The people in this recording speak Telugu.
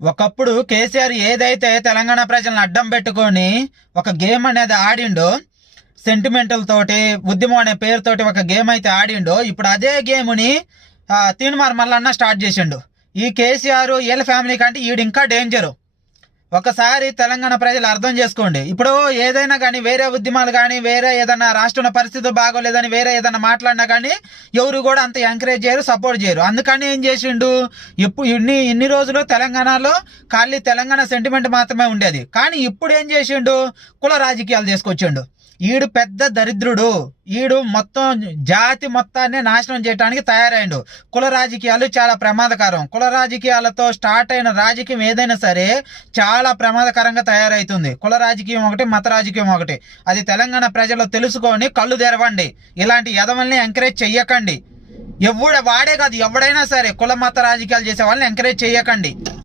ఒకప్పుడు కేసీఆర్ ఏదైతే తెలంగాణ ప్రజలను అడ్డం పెట్టుకొని ఒక గేమ్ అనేది ఆడిండో సెంటిమెంటల్ తోటి ఉద్యమం అనే పేరుతోటి ఒక గేమ్ అయితే ఆడిండో ఇప్పుడు అదే గేమ్ని తీన్మార్ మల్లన్న స్టార్ట్ చేసిండు. ఈ కేసీఆర్ వీళ్ళ ఫ్యామిలీ కంటే ఈడు ఇంకా డేంజరు ఒకసారి తెలంగాణ ప్రజలు అర్థం చేసుకోండి. ఇప్పుడు ఏదైనా కానీ వేరే ఉద్యమాలు కానీ వేరే ఏదైనా రాష్ట్రంలో పరిస్థితులు బాగోలేదని వేరే ఏదైనా మాట్లాడినా కానీ ఎవరు కూడా అంత ఎంకరేజ్ చేయరు సపోర్ట్ చేయరు. అందుకని ఏం చేసిండు? ఇప్పుడు ఇన్ని ఇన్ని రోజులు తెలంగాణలో ఖాళీ తెలంగాణ సెంటిమెంట్ మాత్రమే ఉండేది. కానీ ఇప్పుడు ఏం చేసిండు? కుల రాజకీయాలు తీసుకొచ్చిండు ఈడు పెద్ద దరిద్రుడు. ఈడు మొత్తం జాతి మొత్తాన్ని నాశనం చేయడానికి తయారైండు. కుల రాజకీయాలు చాలా ప్రమాదకరం. కుల రాజకీయాలతో స్టార్ట్ అయిన రాజకీయం ఏదైనా సరే చాలా ప్రమాదకరంగా తయారవుతుంది కుల రాజకీయం ఒకటి మత రాజకీయం ఒకటి. అది తెలంగాణ ప్రజలు తెలుసుకొని కళ్ళు తెరవండి. ఇలాంటి యదవల్ని ఎంకరేజ్ చెయ్యకండి. ఎవడ వాడే కాదు ఎవడైనా సరే కుల మత రాజకీయాలు చేసే వాళ్ళని ఎంకరేజ్ చెయ్యకండి.